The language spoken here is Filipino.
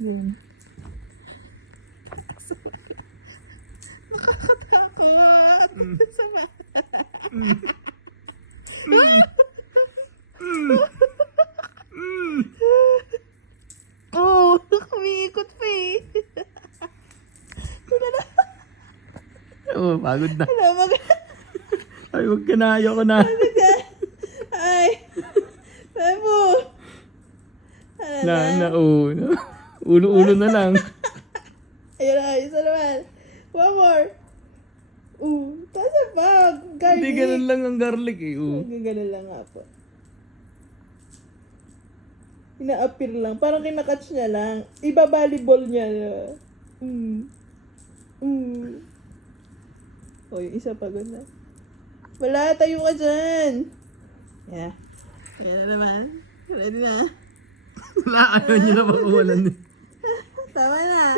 Yun. Nakakatakot. Sama. Oh, umiikot pa eh. Oo, pagod na. Wala mag... Ay, wag ka na. Ayoko na. Ay! Memo! Ano na? Oo. Ulo-ulo na lang. Ayun na, isa naman. One more. Taas na pa. Garlic. Hindi ganun lang ang garlic eh. Ganun lang nga po. Ina-appear lang. Parang kinakatch niya lang. Iba-volleyball niya. O, yung isa pagod na. Wala, tayo ka dyan. Yeah. Ayan na naman. Ready na. Wala, ayaw nyo na makuwalan. Tama na.